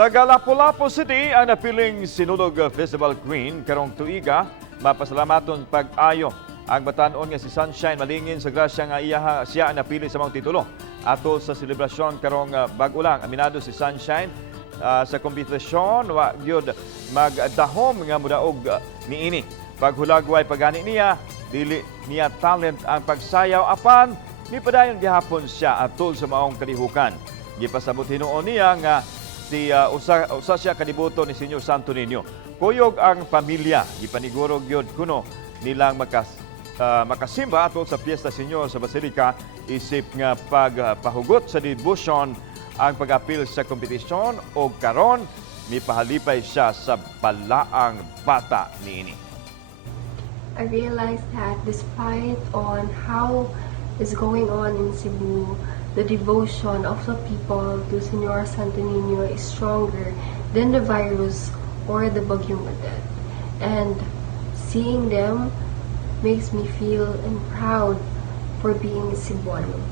Taga Lapu-Lapu City ang napiling Sinulog Festival Queen karong tuiga. Mapasalamaton pag-ayo ang batanon nga si Sunshine malingin sa grasya nga siya ang napili sa mga titulo. Atol sa selebrasyon karong bag-ulang aminado si Sunshine sa kompetisyon wa gyud magdahom nga mudaog niini. Paghulagway pagani niya, dili niya talent ang pagsayaw apan mipadayon gihapon siya atol sa maong kalihukan. Gipasabot hinuon niya nga usa siya kalibuto ni Senyor Santo Niño. Kuyog ang pamilya, gipaniguro gyud kuno nilang makasimba atol sa Fiesta Senyor sa Basilica isip nga pagpahugot sa devotion ang pag-apil sa kompetisyon o karon mipahalipay siya sa balaang bata niini. I realized that despite on how is going on in Cebu, the devotion of the people to Senor Santo Niño is stronger than the virus or the Bagyong Odette. And seeing them makes me feel and proud for being Cebuano.